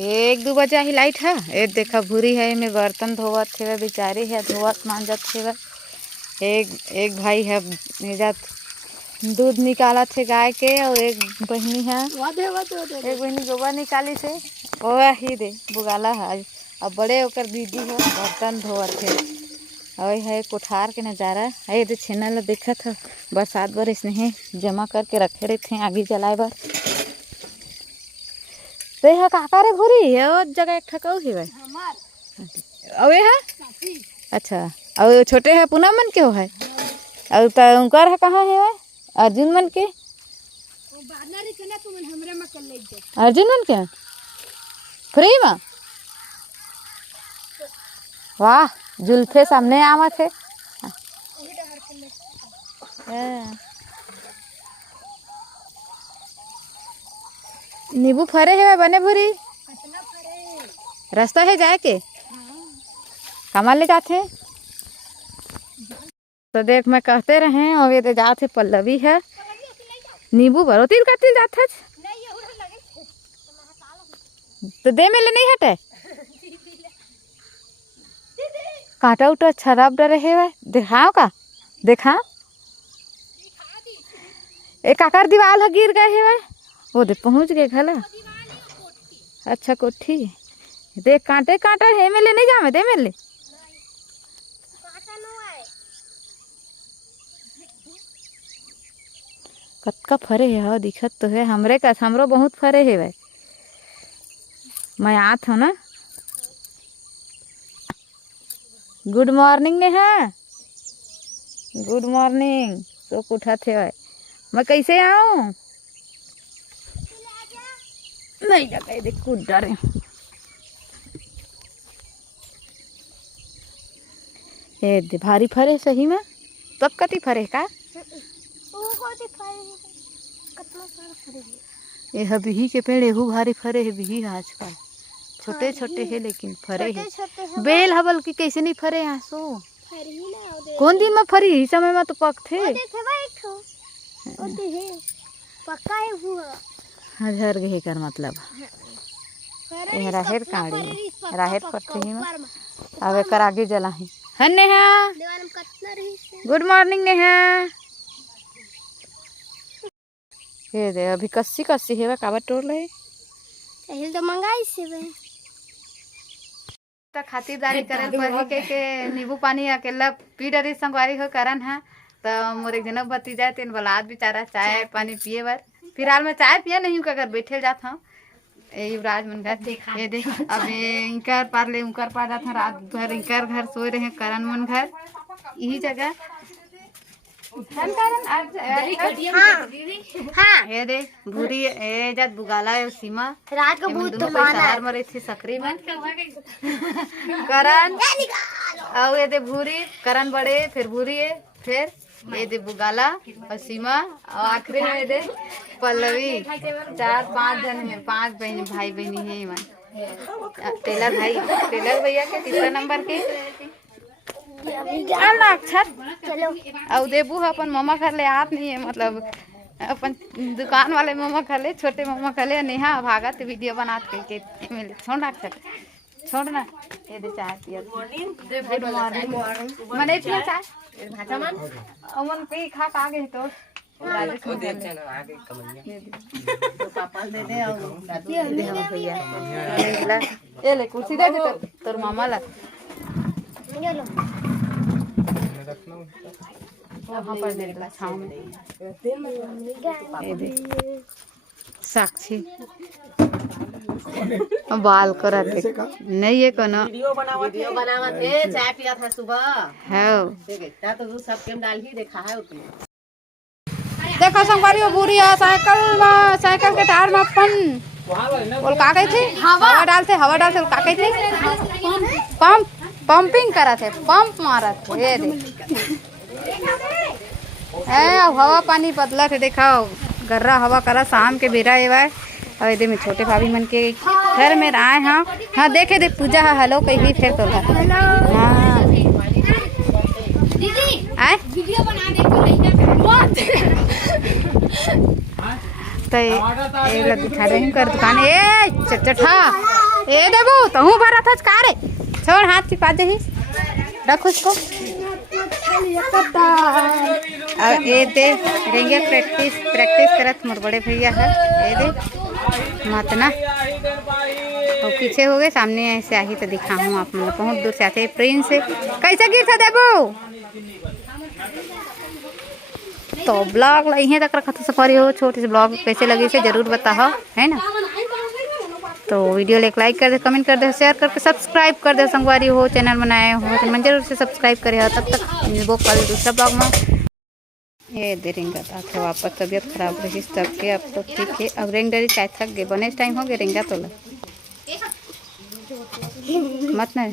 एक दो बजे ही लाइट है। ये देखा भूरी है में बर्तन धोवत थे बेचारे है धोवत मांजत थे। एक भाई है जात दूध निकाला थे गाय के और एक बहनी है एक बहनी गोबर निकाली से वो ही दे बुगाला है। अब बड़े होकर दीदी है बर्तन धोवत थे। और है कोठार के नज़ारा है। ये छेना ला देखा था बरसात बर इसने जमा करके रखे रहे थे आगे जलाए बर। तो यह काका रे भूरी है वो जगह एक ठकाऊ ही भाई अवे है। अच्छा और छोटे है पूनम मन के हो है और उनकर है कहाँ है भाई अर्जुन मन के अर्जुन मन के फ्री में। वाह जुल्फे सामने आवा थे। नींबू फरे है बने भूरी रास्ता है जाए के कमाल ले जाते। तो देख मैं कहते रहे और ये जाते पल्लवी है नींबू भरो तिल का तिल जाते तो दे में ले नहीं हटे कांटा उटा शराब डरे है भाई दिखाओ का देखा एक काकर दीवार गिर गए है भाई वो दे पहुंच गए घला। अच्छा कोठी देख कांटे कांटे है में ले नहीं जावे दे में ले कतका फरे है हो दिखत तो है हमरे का हमरो बहुत फरे है भाई मैं आत हूँ ना। गुड मॉर्निंग ने है गुड मॉर्निंग सो उठा थे भाई मैं कैसे आऊँ नहीं लगा देख कूद डरे ये भारी फरे सही में तब कति फरे का ये है बिही के पेड़ एहू भारी फरे है बिही आजकल छोटे छोटे है लेकिन फरे है बेल हबल की कैसे नहीं फरे यहाँ सो कौन दिन में फरी इस समय में तो पक थे हजर गए कर मतलब राहेर काड़ी राहेर पड़ते ही में अब एक आगे जला है नेहा गुड मॉर्निंग नेहा। ये दे अभी कस्सी कस्सी है काबर तोड़ ले तो मंगाई से तो खातिरदारी करल पर के नींबू पानी अकेला पी डरी संगवारी हो करन है। तो मोर एक जनक भतीजा तीन बलाद बेचारा चाय पानी पिए बर फिलहाल मैं चाय पिया नहीं अगर बैठे जाता हूँ युवराज मन घर ये देख अब इंकर पार ले उनकर पार जाता रात भर इंकर घर सोए रहे करण मन घर यही जगह ये दे भूरी ए जद बुगाला है सीमा रात को बहुत शहर में रही सकरी में करण और ये दे भूरी करण बड़े फिर भूरी है फिर ये दे बुगाला और सीमा और आखिरी में दे पल्लवी 4-5 जन है 5 बहन भाई बहनी है मन टेलर भाई टेलर भैया के तीसरा नंबर के चलो और देबू अपन मामा घर ले आप नहीं है मतलब अपन दुकान वाले मामा घर ले छोटे मामा घर ले नेहा भागत वीडियो बनाते के मिले छोड़ अक्षर छोड़ना ये दे चाय पिया गुड मॉर्निंग मने पिया चाय अमन पे खा का गए तो पापा दे दे और दादी दे दे हम भैया ये ले कुर्सी दे दे तोर मामा ला वहाँ पर दे दे छाँव में ये दे साक्षी बाल कराते नहीं है कोनो वीडियो बनावत है चाय पिया था सुबह है तो दूध सब केम डाल ही देखा है उसमें देखो संगवारी बुरी है साइकिल के टायर में अपन बोल का कही थी हवा डालते का कही थी पंपिंग करा थे पंप मारा थे ये देख है हवा पानी बदला थे देखा गर्रा हवा करा शाम के बेरा ये और ये में छोटे भाभी मन के घर में आए हाँ हाँ देखे दे पूजा है हेलो कही फिर तो हाँ दीदी आए वीडियो बना दे तो ये ला दिखा रही हूँ कर दुकान। ए चटा ए देबू तहू भरा था का रे, छोड़ हाथ चिपा दे, रख उसको। अब ये दे रेंगे प्रैक्टिस करत मोर बड़े भैया है। ये दे मत ना और पीछे हो गए, सामने ऐसे आही तो दिखाऊँ आप मतलब बहुत दूर से आते प्रिंस से। कैसे गिर था देबू तो ब्लॉग यहीं तक रखा था सफारी हो, छोटे से ब्लॉग कैसे लगे से जरूर बताओ, है ना। तो वीडियो लाइक कर दे, कमेंट कर दे, शेयर करके सब्सक्राइब कर दे। संगवारी हो चैनल बनाए हो तो मन जरूर से सब्सक्राइब करे हो। तब तक मिलबो कल दूसरा ब्लॉग में। ये दे रिंगा आके वापस तबीयत खराब रही सबके, अब तो ठीक है। अब रेंग डरी चाय थक गए, बने टाइम हो गया रिंगा तो मत ना।